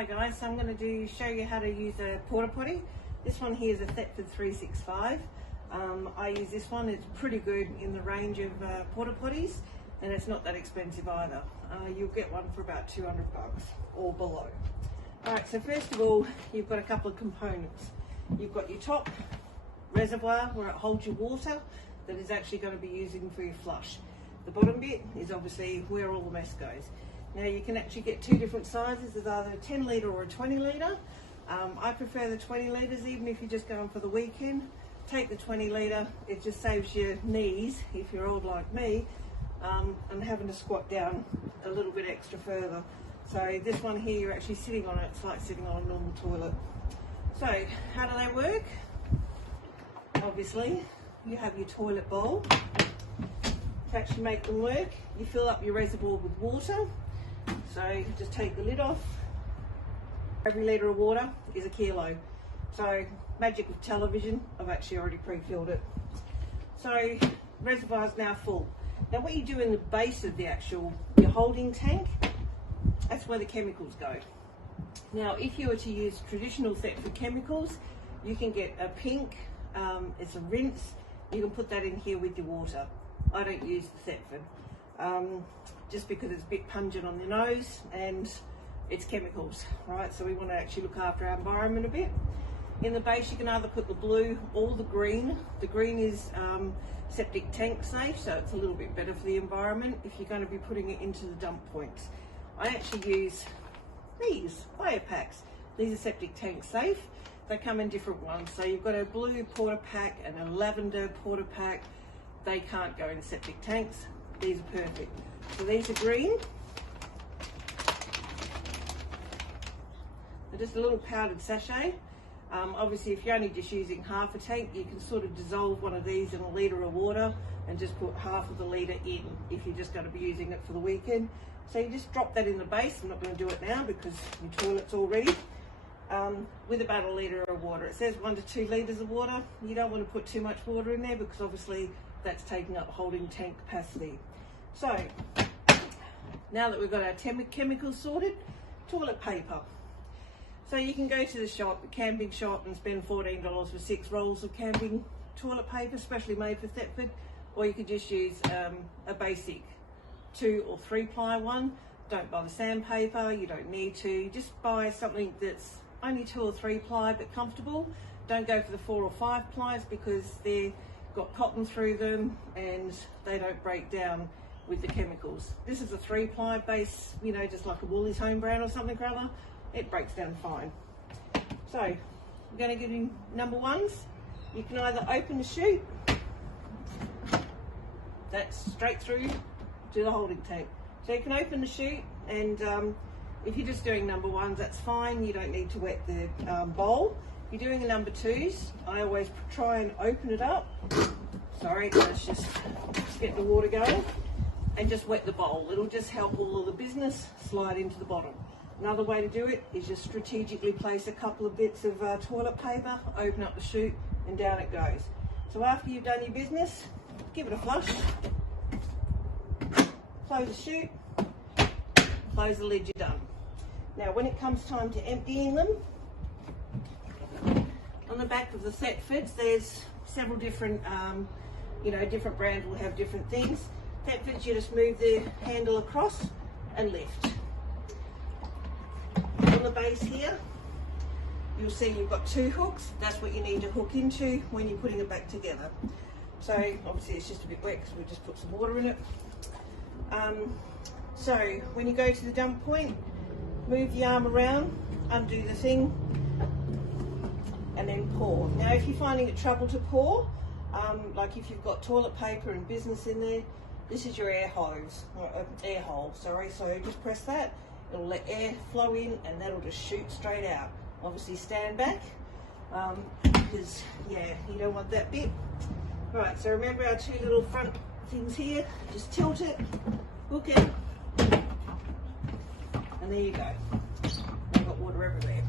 Hi guys, so I'm going to show you how to use a porta potty. This one here is a Thetford 365. I use this one. It's pretty good in the range of porta potties, and it's not that expensive either. You'll get one for about 200 bucks or below. Alright, so first of all, you've got a couple of components. You've got your top reservoir where it holds your water that is actually going to be using for your flush. The bottom bit is obviously where all the mess goes. Now you can actually get two different sizes. There's either a 10 litre or a 20 litre. I prefer the 20 litres even if you're just going for the weekend. Take the 20 litre, it just saves your knees, if you're old like me, and having to squat down a little bit extra further. So this one here, you're actually sitting on it, it's like sitting on a normal toilet. So how do they work? Obviously, you have your toilet bowl. To actually make them work, you fill up your reservoir with water. So you just take the lid off. Every litre of water is a kilo. So magic of television, I've actually already pre-filled it. So reservoir is now full. Now what you do in the base of the your holding tank, that's where the chemicals go. Now if you were to use traditional Thetford chemicals, you can get a pink, it's a rinse, you can put that in here with your water. I don't use the Thetford. Just because it's a bit pungent on the nose and it's chemicals, right? So we want to actually look after our environment a bit. In the base you can either put the blue or the green. The green is septic tank safe, so it's a little bit better for the environment if you're going to be putting it into the dump points. I actually use these bio packs. These are septic tank safe. They come in different ones. So you've got a blue porta pack and a lavender porta pack. They can't go in septic tanks. These are perfect. So these are green. They're just a little powdered sachet. Obviously if you're only just using half a tank, you can sort of dissolve one of these in a litre of water and just put half of the litre in if you're just going to be using it for the weekend. So you just drop that in the base. I'm not going to do it now because your toilet's all ready. With about a litre of water. It says 1 to 2 litres of water. You don't want to put too much water in there because obviously that's taking up holding tank capacity. So now that we've got our chemicals sorted, toilet paper. So you can go to the shop, the camping shop, and spend $14 for 6 rolls of camping toilet paper, specially made for Thetford, or you could just use a basic 2 or 3 ply one. Don't buy the sandpaper, you don't need to. Just buy something that's only 2 or 3 ply but comfortable. Don't go for the 4 or 5 plies because they've got cotton through them and they don't break down with the chemicals. This is a 3 ply base, you know, just like a Woolies home brand or something or other. It breaks down fine. So I'm going to give you number ones. You can either open the chute, that's straight through to the holding tank. So you can open the chute, and if you're just doing number ones, that's fine. You don't need to wet the bowl. If you're doing a number twos, I always try and open it up. Sorry, let's just get the water going and just wet the bowl. It'll just help all of the business slide into the bottom. Another way to do it is just strategically place a couple of bits of toilet paper, open up the chute, and down it goes. So after you've done your business, give it a flush, close the chute, close the lid, you're done. Now when it comes time to emptying them, on the back of the Thetfords there's several different, different brands will have different things. Thetfords, you just move the handle across and lift. On the base here, you'll see you've got 2 hooks. That's what you need to hook into when you're putting it back together. So obviously it's just a bit wet because we just put some water in it. So when you go to the dump point, move the arm around, undo the thing, and then pour. Now if you're finding it trouble to pour, like if you've got toilet paper and business in there, this is your air hole, sorry. So just press that, it'll let air flow in and that'll just shoot straight out. Obviously stand back, because yeah, you don't want that bit. Right, so remember our 2 little front things here, just tilt it, hook it, and there you go. I've got water everywhere.